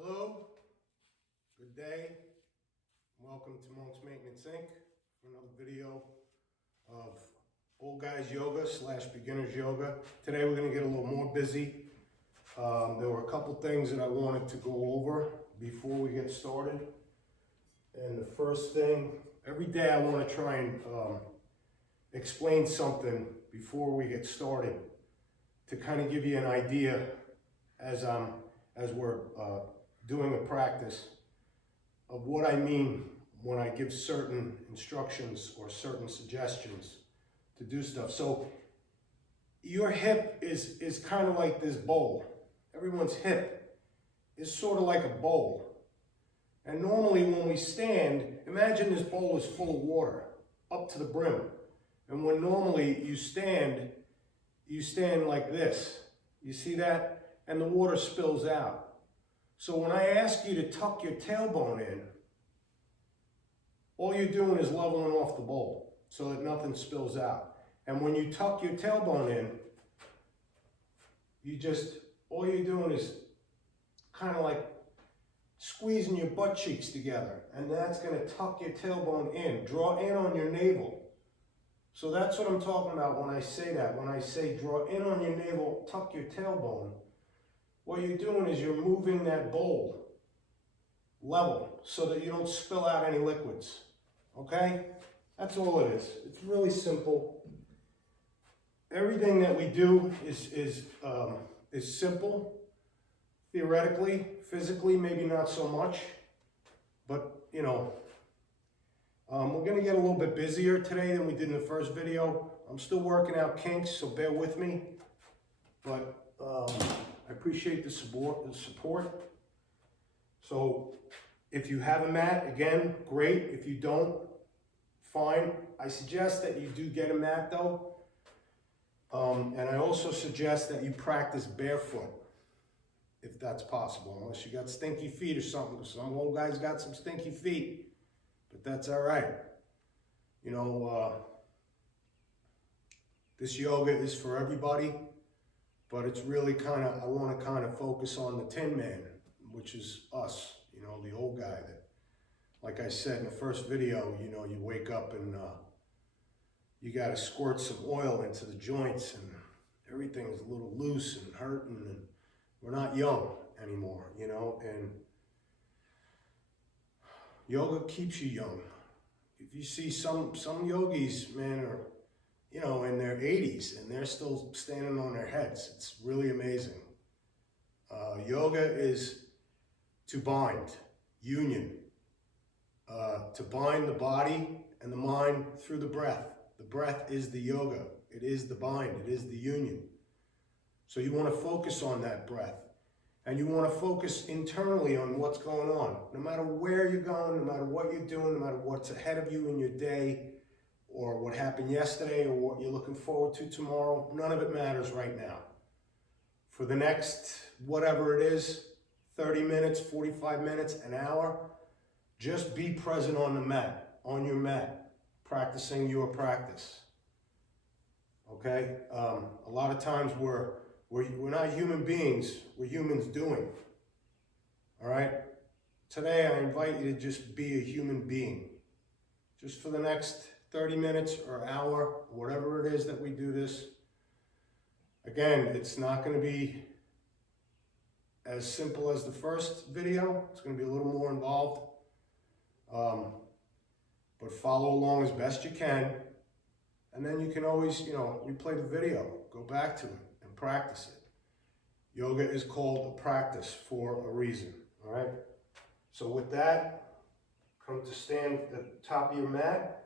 Hello, good day. Welcome to Monk's Maintenance Inc. for another video of old guys yoga / beginners yoga. Today we're going to get a little more busy. There were a couple things that I wanted to go over before we get started. And the first thing, every day I want to try and explain something before we get started to kind of give you an idea as we're doing a practice of what I mean when I give certain instructions or certain suggestions to do stuff. So your hip is kind of like this bowl. Everyone's hip is sort of like a bowl. And normally when we stand, imagine this bowl is full of water up to the brim. And when normally you stand like this. You see that? And the water spills out. So when I ask you to tuck your tailbone in, all you're doing is leveling off the bowl so that nothing spills out. And when you tuck your tailbone in, all you're doing is kind of like squeezing your butt cheeks together. And that's going to tuck your tailbone in. Draw in on your navel. So that's what I'm talking about when I say that. When I say draw in on your navel, tuck your tailbone, what you're doing is you're moving that bowl level so that you don't spill out any liquids. Okay? That's all it is. It's really simple. Everything that we do is simple. Theoretically, physically, maybe not so much. But, you know, we're going to get a little bit busier today than we did in the first video. I'm still working out kinks, so bear with me. But I appreciate the support. So if you have a mat, again, great. If you don't, fine. I suggest that you do get a mat though. And I also suggest that you practice barefoot, if that's possible, unless you got stinky feet or something. Some old guys got some stinky feet, but that's all right. You know, this yoga is for everybody. But it's really I want to kind of focus on the Tin Man, which is us, you know, the old guy that, like I said in the first video, you know, you wake up and you got to squirt some oil into the joints and everything is a little loose and hurting and we're not young anymore, you know, and yoga keeps you young. If you see some yogis, man, are, you know, in their 80s and they're still standing on their heads. It's really amazing. Yoga is to bind, union, to bind the body and the mind through the breath. The breath is the yoga. It is the bind. It is the union. So you want to focus on that breath. And you want to focus internally on what's going on. No matter where you're going, no matter what you're doing, no matter what's ahead of you in your day, or what happened yesterday, or what you're looking forward to tomorrow, none of it matters right now. For the next, whatever it is, 30 minutes, 45 minutes, an hour, just be present on the mat, on your mat, practicing your practice. Okay? A lot of times we're not human beings, we're humans doing. All right? Today I invite you to just be a human being. Just for the next 30 minutes or hour, whatever it is that we do this. Again, it's not going to be as simple as the first video. It's going to be a little more involved. But follow along as best you can. And then you can always, you know, replay the video, go back to it and practice it. Yoga is called a practice for a reason, all right? So with that, come to stand at the top of your mat.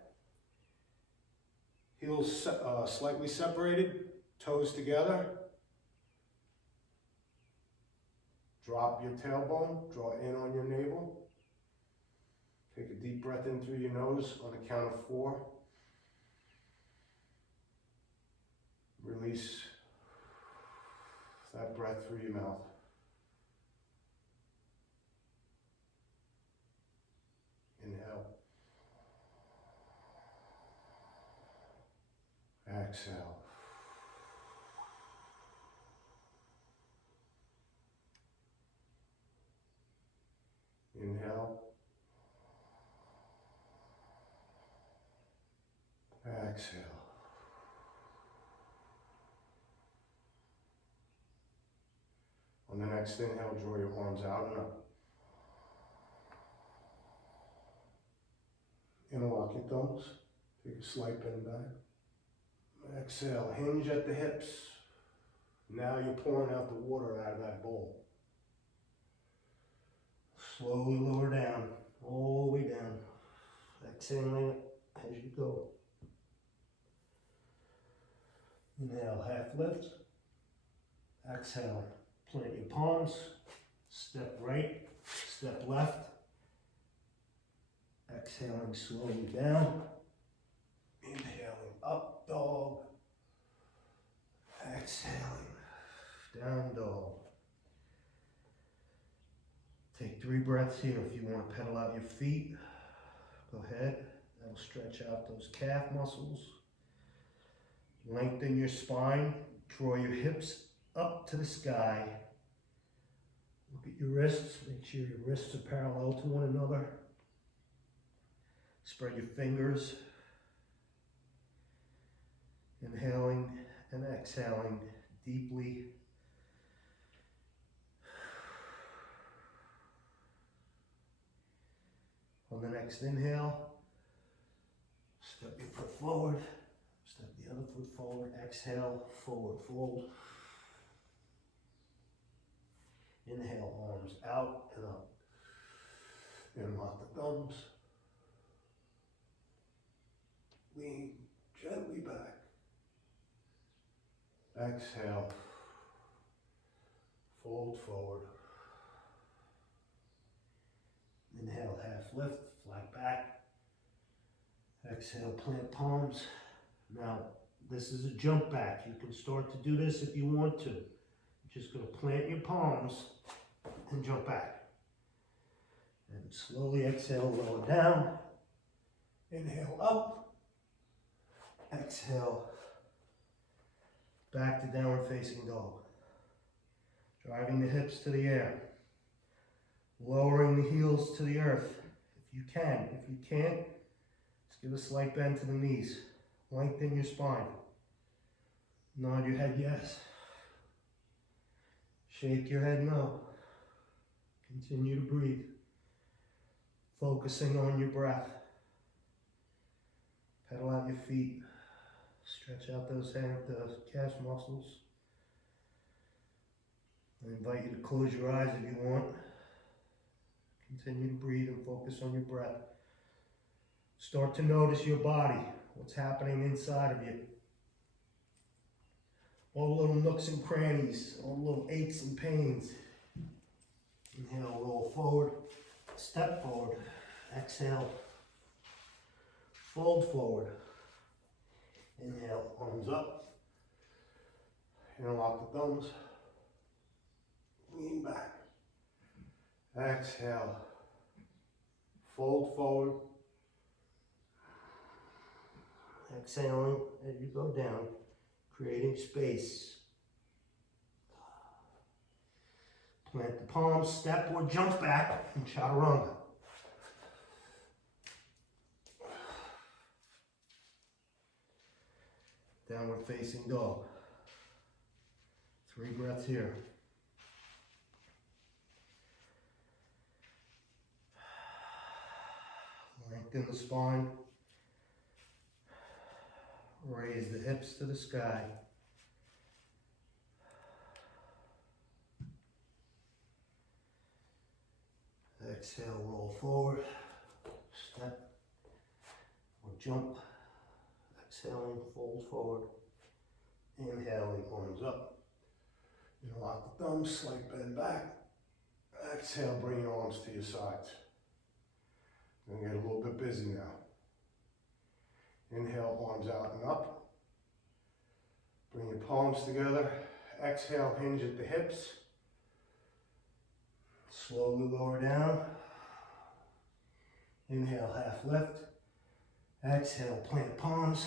Heels slightly separated, toes together. Drop your tailbone, draw in on your navel. Take a deep breath in through your nose on the count of 4. Release that breath through your mouth. Inhale. Exhale. Exhale. On the next inhale, draw your arms out and up. Interlock your thumbs. Take a slight bend back. Exhale, hinge at the hips. Now you're pouring out the water out of that bowl. Slowly lower down, all the way down. Exhaling as you go. Inhale, half lift. Exhale, plant your palms. Step right, step left. Exhaling slowly down. Inhaling up dog. Exhaling down dog. Take 3 breaths here. If you want to pedal out your feet, go ahead. That'll stretch out those calf muscles. Lengthen your spine. Draw your hips up to the sky. Look at your wrists. Make sure your wrists are parallel to one another. Spread your fingers. Inhaling and exhaling deeply. On the next inhale, step your foot forward, step the other foot forward, exhale, forward fold. Inhale, arms out and up. Interlock the thumbs. Lean gently back. Exhale, fold forward. Inhale, half lift, flat back. Exhale, plant palms. Now, this is a jump back. You can start to do this if you want to. You're just going to plant your palms and jump back. And slowly exhale, lower down. Inhale, up. Exhale, back to downward facing dog. Driving the hips to the air. Lowering the heels to the earth, if you can. If you can't, just give a slight bend to the knees. Lengthen your spine. Nod your head yes. Shake your head no. Continue to breathe. Focusing on your breath. Pedal out your feet. Stretch out those calf muscles. I invite you to close your eyes if you want. Continue to breathe and focus on your breath. Start to notice your body, what's happening inside of you. All the little nooks and crannies, all the little aches and pains. Inhale, roll forward, step forward. Exhale, fold forward. Inhale, arms up. Interlock the thumbs. Lean back. Exhale, fold forward. Exhaling as you go down, creating space. Plant the palms, step or jump back in chaturanga. Downward facing dog. 3 breaths here. Lengthen the spine. Raise the hips to the sky. Exhale, roll forward. Step or jump. Exhaling, fold forward. Inhaling, arms up. Interlock the thumbs, slight bend back. Exhale, bring your arms to your sides. We're going to get a little bit busy now. Inhale, arms out and up. Bring your palms together. Exhale, hinge at the hips. Slowly lower down. Inhale, half lift. Exhale, plant palms.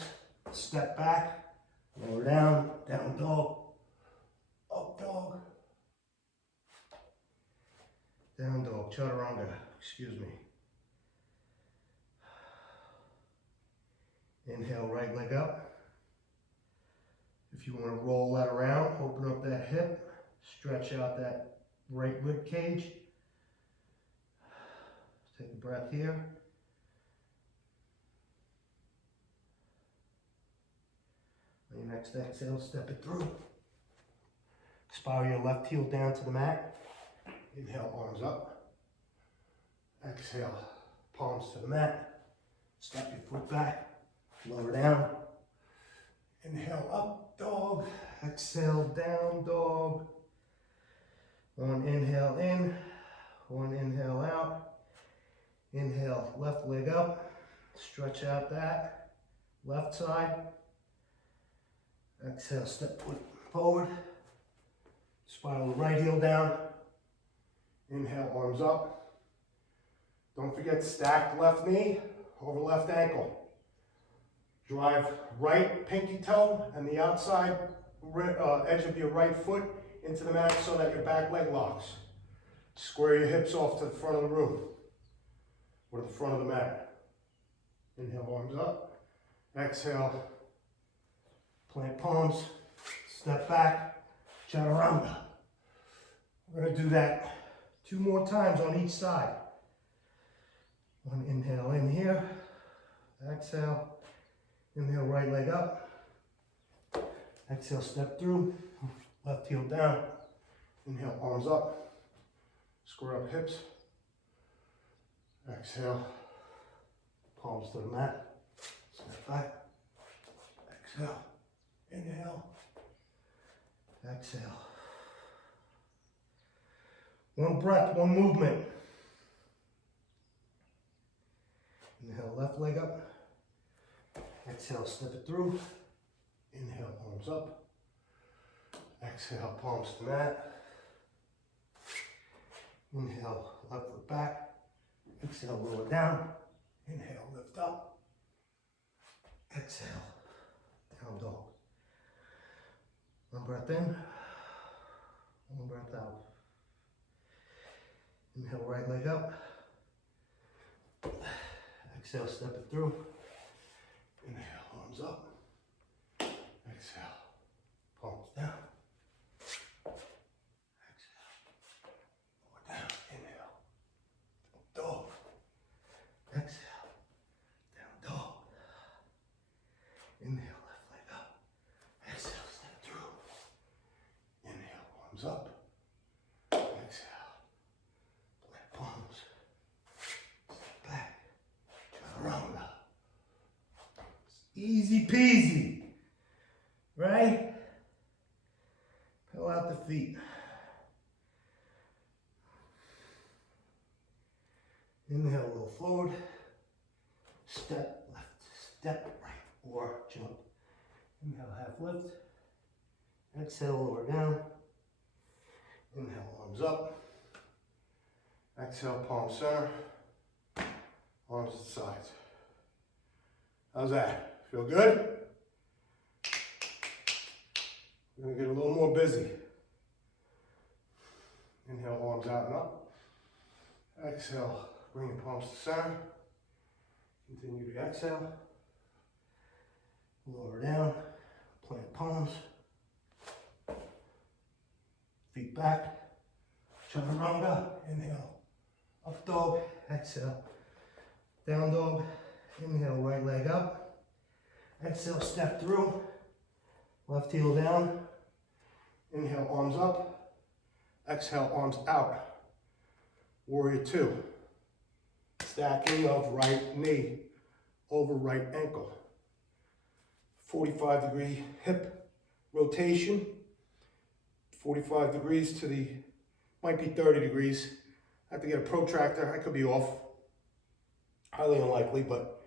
Step back. Lower down. Down dog. Up dog. Down dog. Chaturanga. Excuse me. Inhale, right leg up. If you want to roll that around, open up that hip, stretch out that right rib cage. Take a breath here. On your next exhale, step it through. Spiral your left heel down to the mat. Inhale, arms up. Exhale, palms to the mat. Step your foot back, lower down. Inhale, up, dog. Exhale, down, dog. One inhale in, one inhale out. Inhale, left leg up. Stretch out that left side. Exhale, step foot forward. Spiral the right heel down. Inhale, arms up. Don't forget, stack left knee over left ankle. Drive right pinky toe and the outside edge of your right foot into the mat so that your back leg locks. Square your hips off to the front of the room or the front of the mat. Inhale, arms up. Exhale, plant palms, step back, chaturanga. We're going to do that 2 more times on each side. One inhale in here, exhale, inhale, right leg up, exhale, step through, left heel down, inhale, arms up, square up hips, exhale, palms to the mat, step back, exhale, inhale, exhale. One breath, one movement. Inhale, left leg up. Exhale, step it through. Inhale, arms up. Exhale, palms to mat. Inhale, left foot back. Exhale, lower down. Inhale, lift up. Exhale, down dog. One breath in, one breath out. Inhale, right leg up. Exhale, step it through. Inhale, arms up. Exhale, palms down. Exhale, lower down. Inhale, dog. Exhale, down dog. Inhale, left leg up. Exhale, step through. Inhale, arms up. Exhale, plant palms. Step back. Chaturanga. Easy peasy, right? Pull out the feet. Inhale, roll forward. Step left, step right, or jump. Inhale, half lift. Exhale, lower down. Inhale, arms up. Exhale, palm center. Arms to the sides. How's that? Feel good? We're going to get a little more busy. Inhale, arms out and up. Exhale, bring your palms to center. Continue to exhale. Lower down, plant palms. Feet back. Chaturanga. Inhale, up dog. Exhale, down dog. Inhale, right leg up. Exhale, step through. Left heel down. Inhale, arms up. Exhale, arms out. Warrior 2. Stacking of right knee over right ankle. 45-degree hip rotation. 45 degrees to the, might be 30 degrees. I have to get a protractor. I could be off. Highly unlikely, but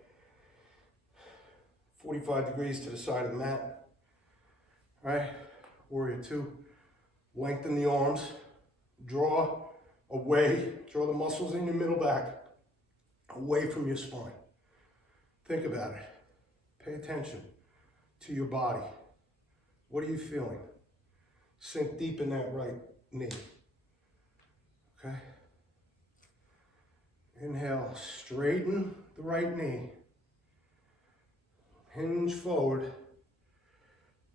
45 degrees to the side of the mat. All right, Warrior 2. Lengthen the arms. Draw away. Draw the muscles in your middle back away from your spine. Think about it. Pay attention to your body. What are you feeling? Sink deep in that right knee. Okay? Inhale, straighten the right knee. Hinge forward.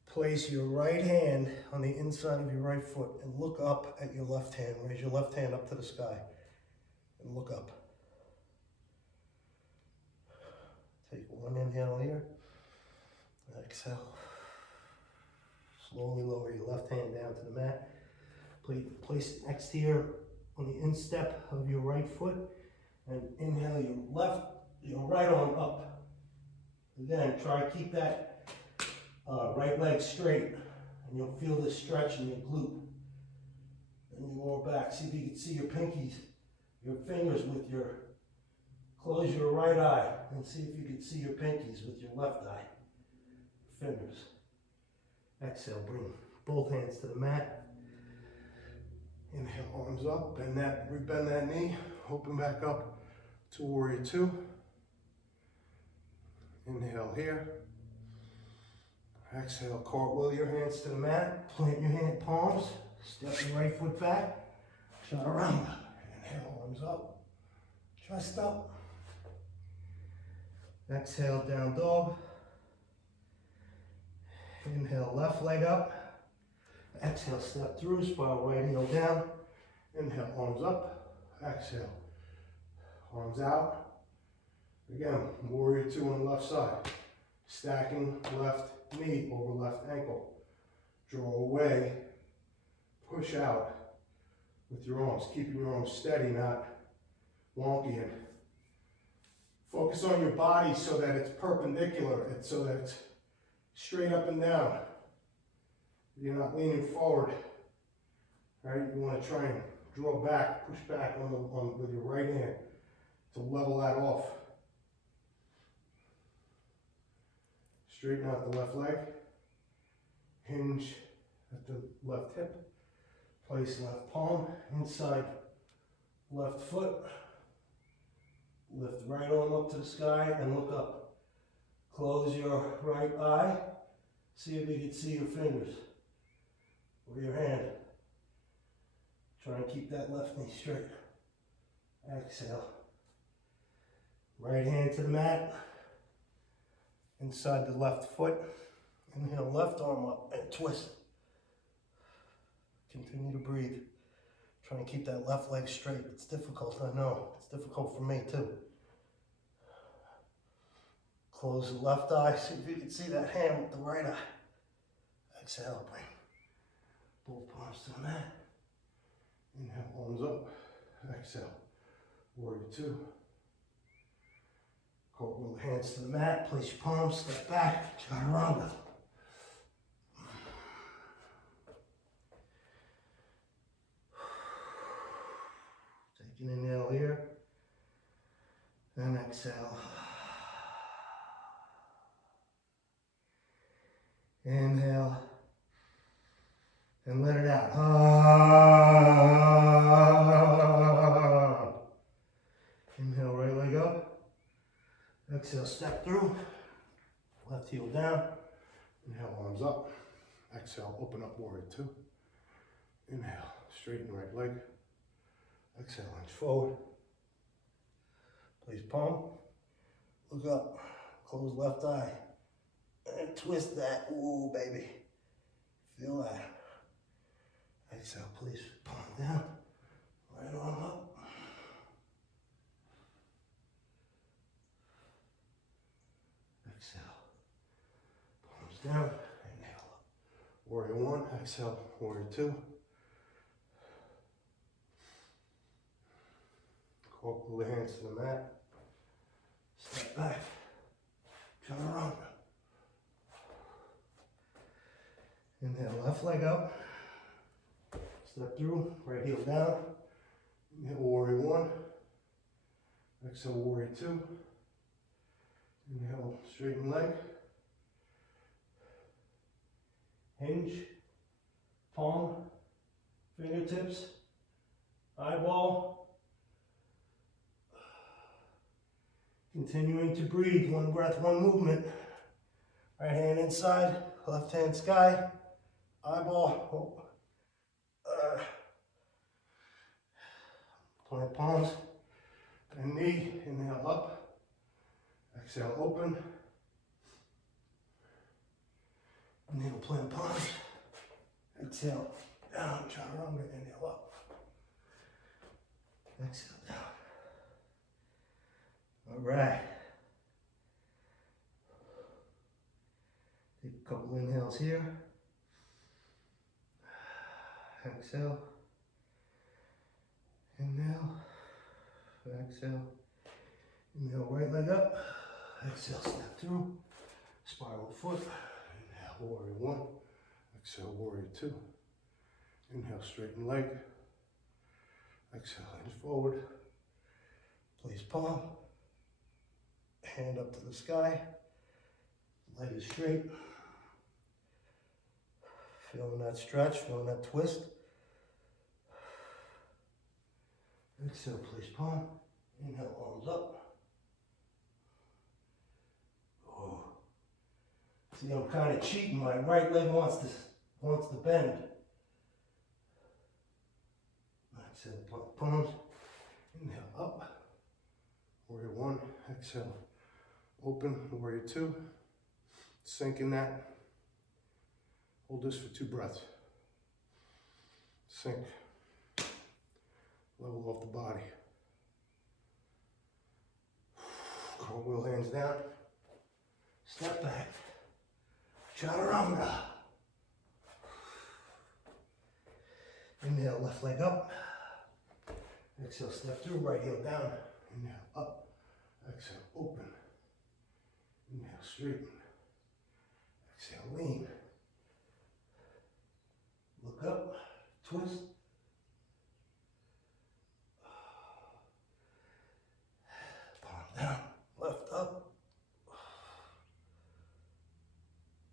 Place your right hand on the inside of your right foot and look up at your left hand. Raise your left hand up to the sky and look up. Take one inhale here. Exhale. Slowly lower your left hand down to the mat. Place it next to on the instep of your right foot, and inhale your right arm up. Again, try to keep that right leg straight, and you'll feel this stretch in your glute. And you lower back. See if you can see your pinkies, your fingers with your, close your right eye, and see if you can see your pinkies with your left eye. Fingers. Exhale, bring both hands to the mat. Inhale, arms up, bend that knee, open back up to warrior two. Inhale here. Exhale, cartwheel your hands to the mat, plant your hand palms, step your right foot back, chaturanga. Inhale, arms up, chest up. Exhale, down dog. Inhale, left leg up. Exhale, step through, spiral right heel down. Inhale, arms up. Exhale, arms out. Again, warrior two on the left side. Stacking left knee over left ankle. Draw away, push out with your arms. Keeping your arms steady, not wonky. And focus on your body so that it's perpendicular, so that it's straight up and down. You're not leaning forward. Right? You want to try and draw back, push back with your right hand to level that off. Straighten out the left leg. Hinge at the left hip. Place left palm inside left foot. Lift right arm up to the sky and look up. Close your right eye. See if you can see your fingers or your hand. Try and keep that left knee straight. Exhale. Right hand to the mat. Inside the left foot. Inhale, left arm up and twist. Continue to breathe. Try and keep that left leg straight. It's difficult, I know. It's difficult for me too. Close the left eye. See if you can see that hand with the right eye. Exhale, bring both palms to the mat. Inhale, arms up. Exhale, warrior two. Cartwheel the hands to the mat. Place your palms, step back, chaturanga. Take an inhale here. And exhale. Inhale. And let it out. Inhale, right leg up. Exhale, step through. Left heel down. Inhale, arms up. Exhale, open up, warrior two. Inhale, straighten right leg. Exhale, lunge forward. Place palm. Look up. Close left eye. And twist that. Ooh, baby. Feel that. Exhale, please. Palm down. Right arm up. Exhale. Palms down. Inhale up. Warrior one. Exhale. Warrior two. Pull the hands to the mat. Step back. Chaturanga. Inhale, left leg up. Step through, right heel down. Inhale, warrior one. Exhale, warrior two. Inhale, straighten leg. Hinge, palm, fingertips, eyeball. Continuing to breathe, one breath, one movement. Right hand inside, left hand sky, eyeball. Plant palms and knee, inhale up. Exhale, open. Exhale down, chaturanga, inhale up. Exhale down. All right. Take a couple inhales here. Exhale. Inhale. Exhale. Inhale, right leg up. Exhale, step through. Spiral foot. Inhale, warrior one. Exhale, warrior two. Inhale, straighten leg. Exhale, hinge forward. Place palm. Hand up to the sky. Leg is straight. Feeling that stretch, feeling that twist. Exhale, place palm. Inhale, arms up. Oh. See, I'm kind of cheating. My right leg wants to bend. Exhale, palms. Inhale, up. Warrior one. Exhale, open. Warrior two. Sink in that. Hold this for 2 breaths. Sink. Level off the body. Cartwheel hands down. Step back. Chaturanga. Inhale, left leg up. Exhale, step through, right heel down. Inhale, up. Exhale, open. Inhale, straighten. Exhale, lean. Look up, twist. Palm down, left up.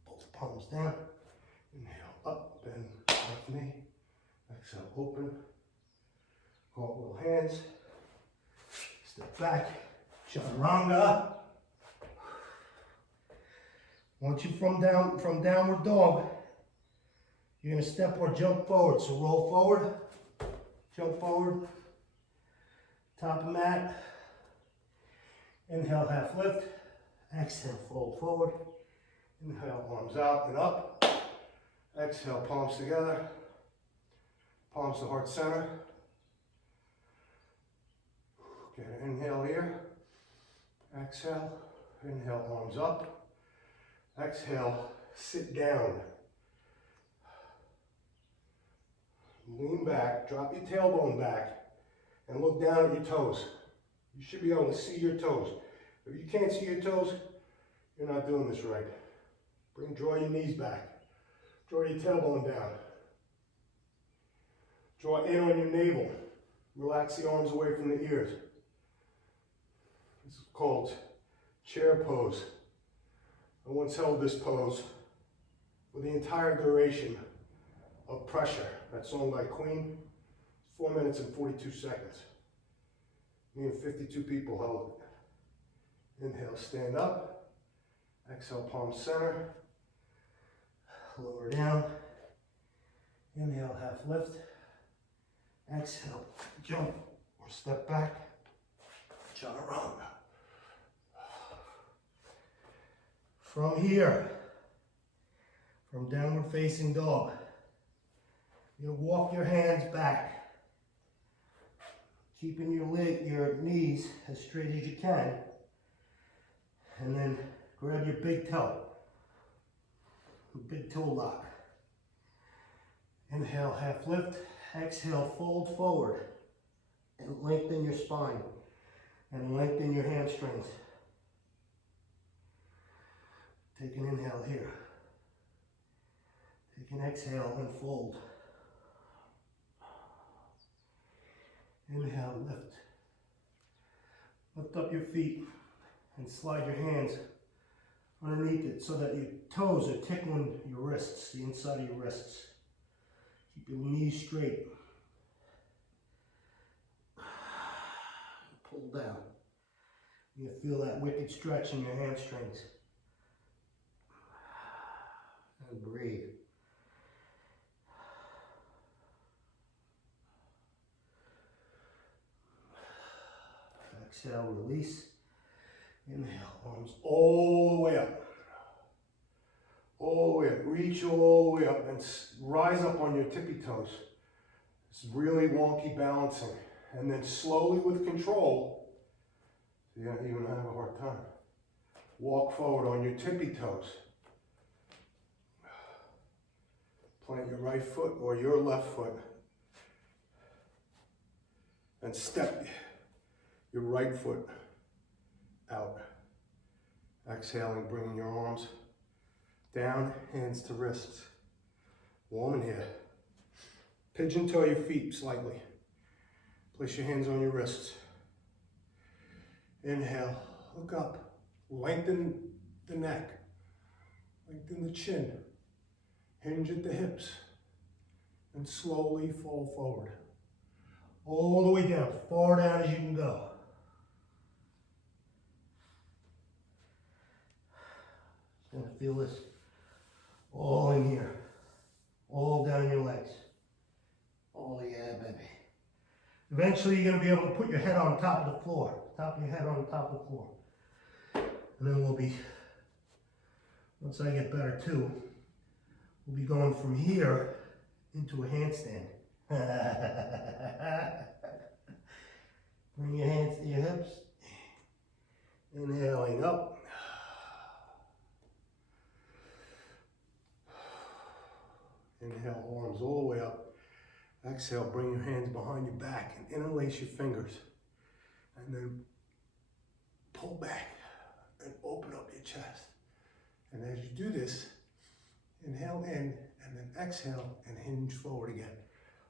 Both palms down. Inhale, up, bend, left knee. Exhale, open. Cartwheel hands. Step back, chaturanga. Once you from downward dog, you're going to step or jump forward. So roll forward, jump forward, top of mat. Inhale, half lift. Exhale, fold forward. Inhale, arms out and up. Exhale, palms together. Palms to heart center. Get an inhale here. Exhale. Inhale, arms up. Exhale, sit down. Lean back, drop your tailbone back, and look down at your toes. You should be able to see your toes. If you can't see your toes, you're not doing this right. Draw your knees back. Draw your tailbone down. Draw in on your navel. Relax the arms away from the ears. This is called chair pose. I once held this pose for the entire duration of Pressure, that song by Queen. 4 minutes and 42 seconds. Me and 52 people held it. Inhale, stand up. Exhale, palm center. Lower down. Inhale, half lift. Exhale, jump or step back. Chaturanga. From here, from downward facing dog, you're going to walk your hands back, keeping your knees as straight as you can, and then grab your big toe, big toe lock. Inhale, half lift. Exhale, fold forward and lengthen your spine and lengthen your hamstrings. Take an inhale here. Take an exhale and fold. Inhale, lift. Lift up your feet and slide your hands underneath it so that your toes are tickling your wrists, the inside of your wrists. Keep your knees straight. Pull down. You feel that wicked stretch in your hamstrings. And breathe. Exhale, release. Inhale, arms all the way up. all the way up. Reach all the way up and rise up on your tippy toes. It's really wonky balancing. And then slowly with control, so you don't even have a hard time. Walk forward on your tippy toes. Plant your right foot or your left foot. And step your right foot out. Exhaling, bringing your arms down, hands to wrists. Warm in here. Pigeon toe your feet slightly. Place your hands on your wrists. Inhale, look up. Lengthen the neck. Lengthen the chin. Hinge at the hips. And slowly fall forward. All the way down, far down as you can go. Just gonna feel this all in here. All down your legs. Oh yeah, baby. Eventually you're gonna be able to put your head on top of the floor. Top of your head on the top of the floor. And then we'll be, once I get better too, we'll be going from here into a handstand. Bring your hands to your hips. Inhaling up. Inhale, arms all the way up. Exhale, bring your hands behind your back and interlace your fingers. And then pull back and open up your chest. And as you do this, inhale in and then exhale and hinge forward again.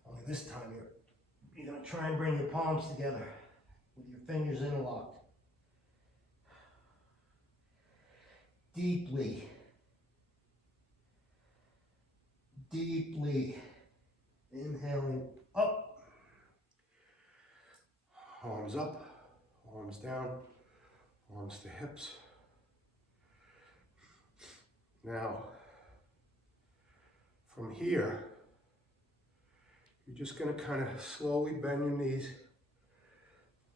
Only this time you're going to try and bring your palms together with your fingers interlocked. Deeply. Deeply. Inhaling up. Arms up, arms down, arms to hips. Now, from here, you're just going to kind of slowly bend your knees.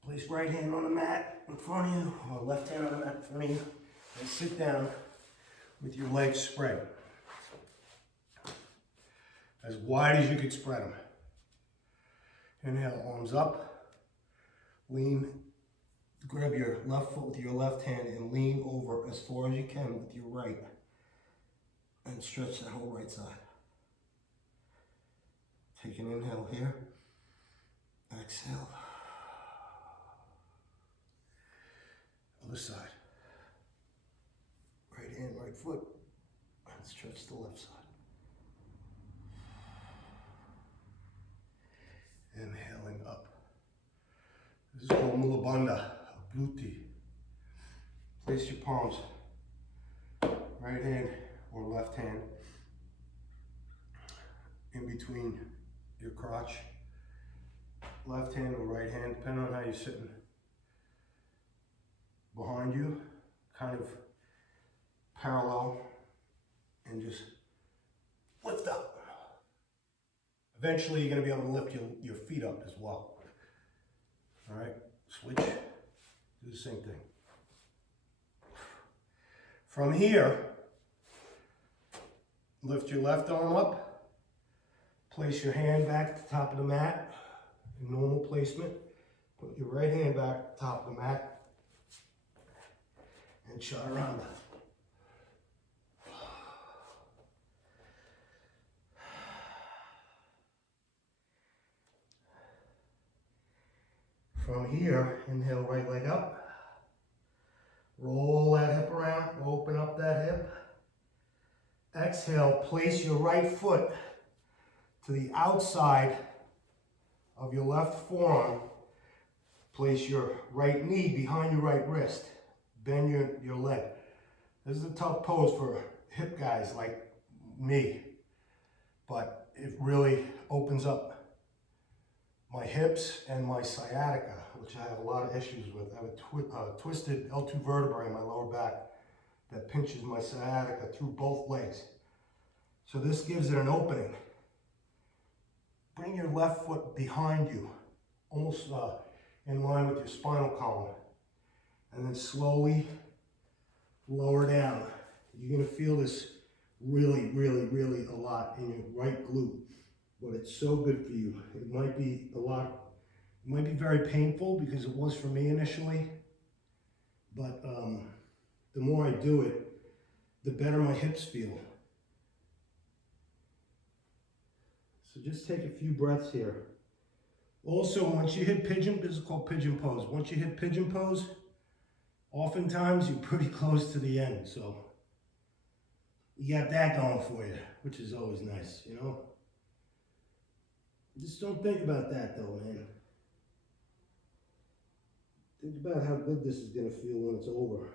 Place right hand on the mat in front of you, or left hand on the mat in front of you, and sit down with your legs spread. As wide as you could spread them. Inhale, arms up. Lean, grab your left foot with your left hand and lean over as far as you can with your right. And stretch that whole right side. Take an inhale here. Exhale. Other side. Right hand, right foot. And stretch the left side. Inhaling up. This is called Mula Bandha, Bluti. Place your palms, right hand or left hand, in between your crotch. Left hand or right hand, depending on how you're sitting. Behind you, kind of parallel, and just lift up. Eventually, you're going to be able to lift your feet up as well. All right, switch, do the same thing. From here, lift your left arm up, place your hand back at the top of the mat, in normal placement. Put your right hand back at the top of the mat, and chaturanga. From here, inhale, right leg up. Roll that hip around, open up that hip. Exhale, place your right foot to the outside of your left forearm. Place your right knee behind your right wrist. Bend your leg. This is a tough pose for hip guys like me, but it really opens up my hips and my sciatica, which I have a lot of issues with. I have a twisted L2 vertebrae in my lower back that pinches my sciatica through both legs. So this gives it an opening. Bring your left foot behind you, almost in line with your spinal column. And then slowly lower down. You're gonna feel this really, really, really a lot in your right glute. But it's so good for you. It might be it might be very painful because it was for me initially. But the more I do it, the better my hips feel. So just take a few breaths here. Also, once you hit pigeon, this is called pigeon pose. Once you hit pigeon pose, oftentimes you're pretty close to the end. So you got that going for you, which is always nice, you know? Just don't think about that though, man. Think about how good this is gonna feel when it's over.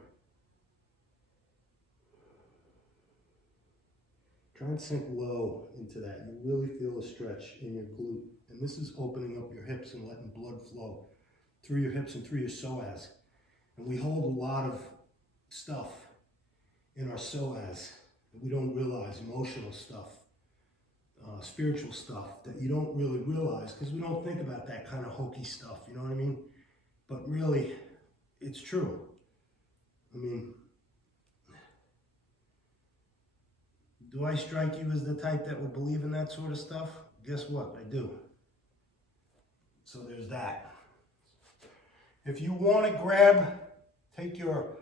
Try and sink low into that. You really feel a stretch in your glute. And this is opening up your hips and letting blood flow through your hips and through your psoas. And we hold a lot of stuff in our psoas that we don't realize, emotional stuff, spiritual stuff that you don't really realize because we don't think about that kind of hokey stuff, you know what I mean? But really, it's true. I mean, do I strike you as the type that would believe in that sort of stuff? Guess what? I do. So there's that. If you want to take your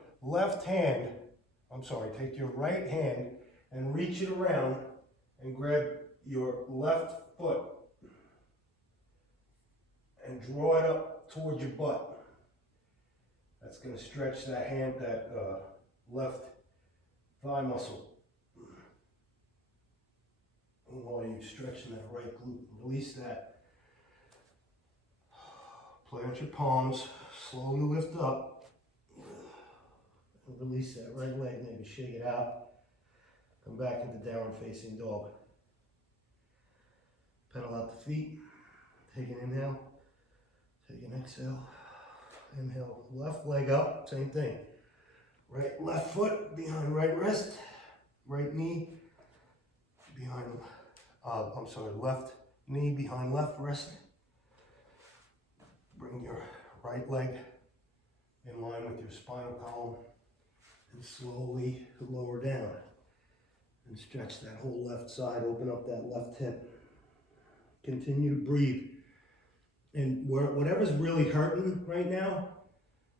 take your right hand and reach it around and grab your left foot and draw it up towards your butt. That's going to stretch that left thigh muscle. And while you're stretching that right glute, release that. Plant your palms, slowly lift up. And release that right leg, maybe shake it out. Come back into downward facing dog. Pedal out the feet. Take an inhale. Take an exhale. Inhale. Left leg up. Same thing. Left foot behind right wrist. Right knee behind. Left knee behind left wrist. Bring your right leg in line with your spinal column and slowly lower down. And stretch that whole left side, open up that left hip. Continue to breathe. And whatever's really hurting right now,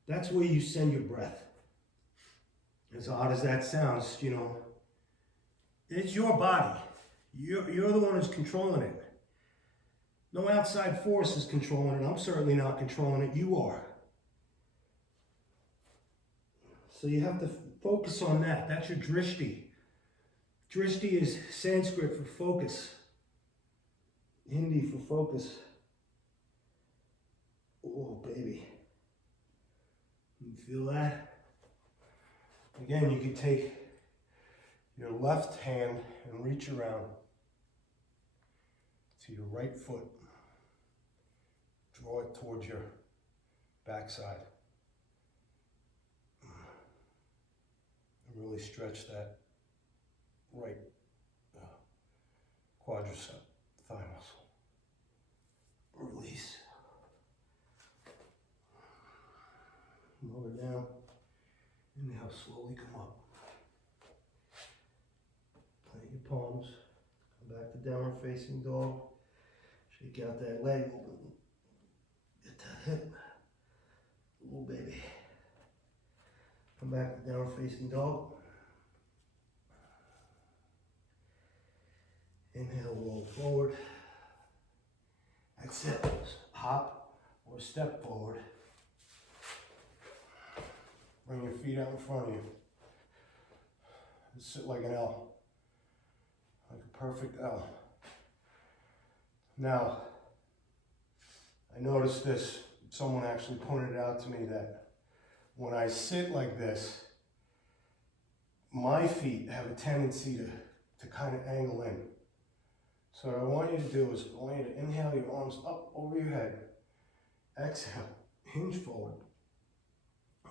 that's where you send your breath. As odd as that sounds, you know, it's your body. You're the one who's controlling it. No outside force is controlling it. I'm certainly not controlling it. You are. So you have to focus on that. That's your drishti. Drishti is Sanskrit for focus. Hindi for focus. Oh, baby. You feel that? Again, you can take your left hand and reach around to your right foot. Draw it towards your backside. And really stretch that right quadricep thigh muscle. Release. Lower down. Inhale, slowly come up. Plant your palms. Come back to downward facing dog. Shake out that leg. Get that hip. Little baby. Come back to downward facing dog. Inhale, roll forward. Exhale, hop or step forward. Bring your feet out in front of you. Sit like an L. Like a perfect L. Now, I noticed this. Someone actually pointed out to me that when I sit like this, my feet have a tendency to kind of angle in. So what I want you to do is I want you to inhale your arms up over your head. Exhale, hinge forward.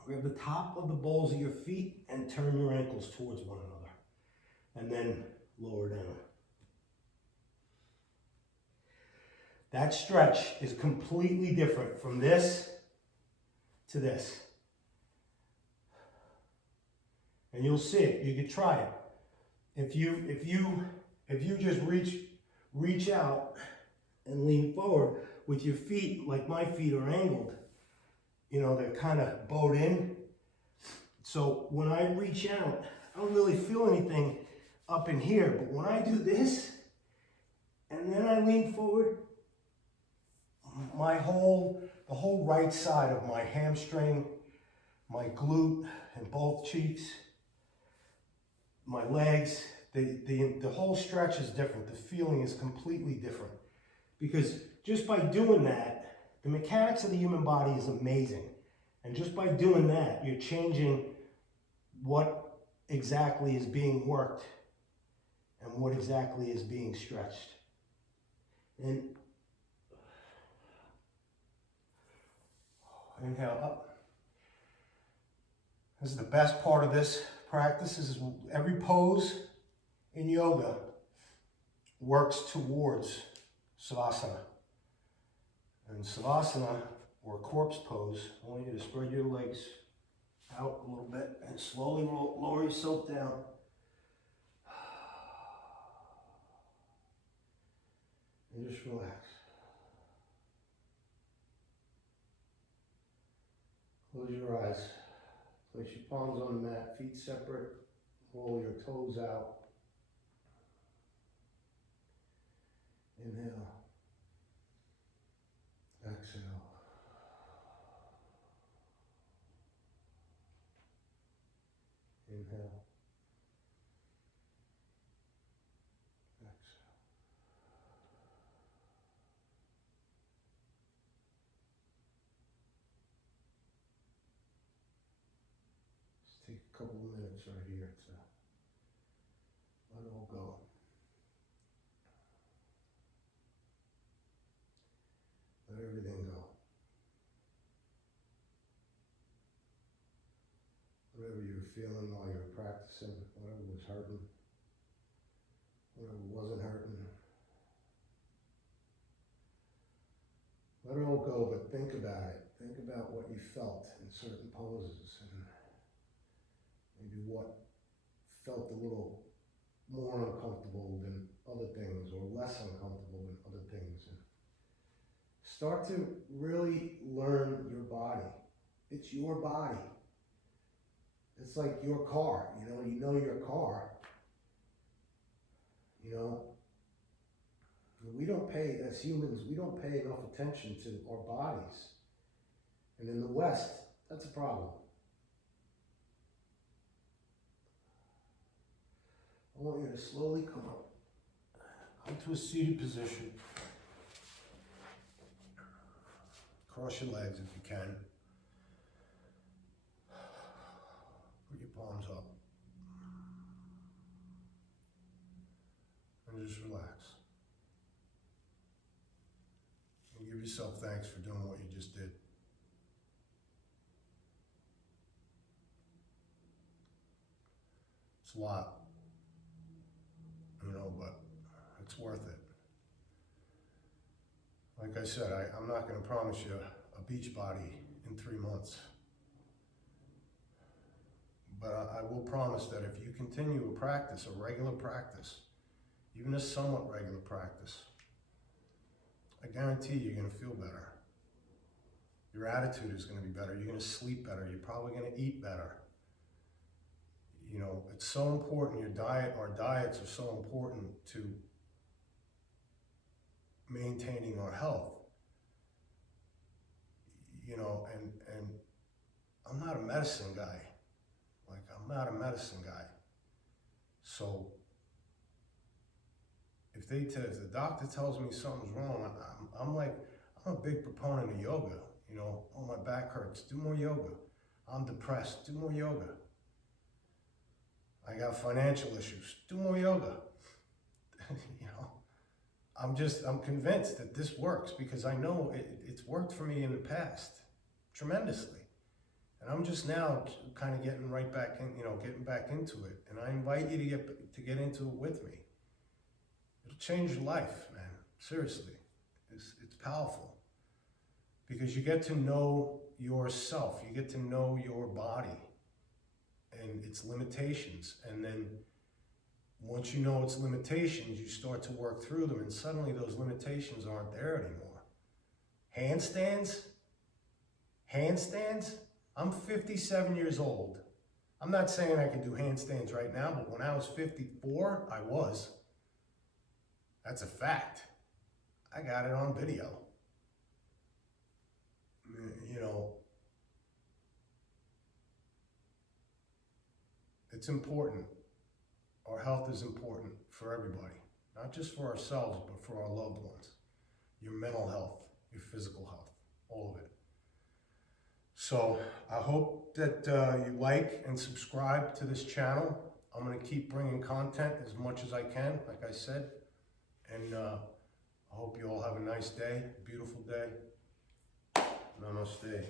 Grab the top of the balls of your feet and turn your ankles towards one another. And then lower down. That stretch is completely different from this to this. And you'll see it. You can try it. If you just reach out and lean forward with your feet, like my feet are angled, you know, they're kind of bowed in. So when I reach out, I don't really feel anything up in here, but when I do this, and then I lean forward, the whole right side of my hamstring, my glute, and both cheeks, my legs, the whole stretch is different. The feeling is completely different. Because just by doing that, the mechanics of the human body is amazing. And just by doing that, you're changing what exactly is being worked and what exactly is being stretched. And inhale up. This is the best part of this practice. This is every pose in yoga works towards Savasana. And Savasana, or corpse pose, I want you to spread your legs out a little bit and slowly lower yourself down. And just relax. Close your eyes. Place your palms on the mat, feet separate. Roll your toes out. Inhale. Exhale. Inhale. Exhale. Just take a couple of minutes right here to let it all go. Let everything go. Whatever you were feeling while you were practicing, whatever was hurting, whatever wasn't hurting. Let it all go, but think about it. Think about what you felt in certain poses and maybe what felt a little more uncomfortable than other things or less uncomfortable than other things. And start to really learn your body. It's your body. It's like your car, you know your car. We don't pay, as humans, we don't pay enough attention to our bodies. And in the West, that's a problem. I want you to slowly come up onto a seated position. Cross your legs if you can. Put your palms up. And just relax. And give yourself thanks for doing what you just did. It's a lot, but it's worth it. Like I said, I'm not going to promise you a beach body in 3 months. But I will promise that if you continue a practice, a regular practice, even a somewhat regular practice, I guarantee you're going to feel better. Your attitude is going to be better. You're going to sleep better. You're probably going to eat better. It's so important. Our diets are so important to maintaining our health. And I'm not a medicine guy. I'm not a medicine guy. So if the doctor tells me something's wrong, I'm a big proponent of yoga. Oh, my back hurts, do more yoga. I'm depressed, do more yoga. I got financial issues, do more yoga. I'm convinced that this works because I know it's worked for me in the past tremendously. And I'm just now kind of getting right back in, getting back into it. And I invite you to get into it with me. It'll change your life, man. Seriously. It's powerful. Because you get to know yourself. You get to know your body and its limitations. And then once you know its limitations, you start to work through them, and suddenly those limitations aren't there anymore. Handstands? Handstands? I'm 57 years old. I'm not saying I can do handstands right now, but when I was 54, I was. That's a fact. I got it on video. You know, it's important. Our health is important for everybody, not just for ourselves, but for our loved ones. Your mental health, your physical health, all of it. So I hope that you like and subscribe to this channel. I'm going to keep bringing content as much as I can, like I said. And I hope you all have a nice day, beautiful day. Namaste.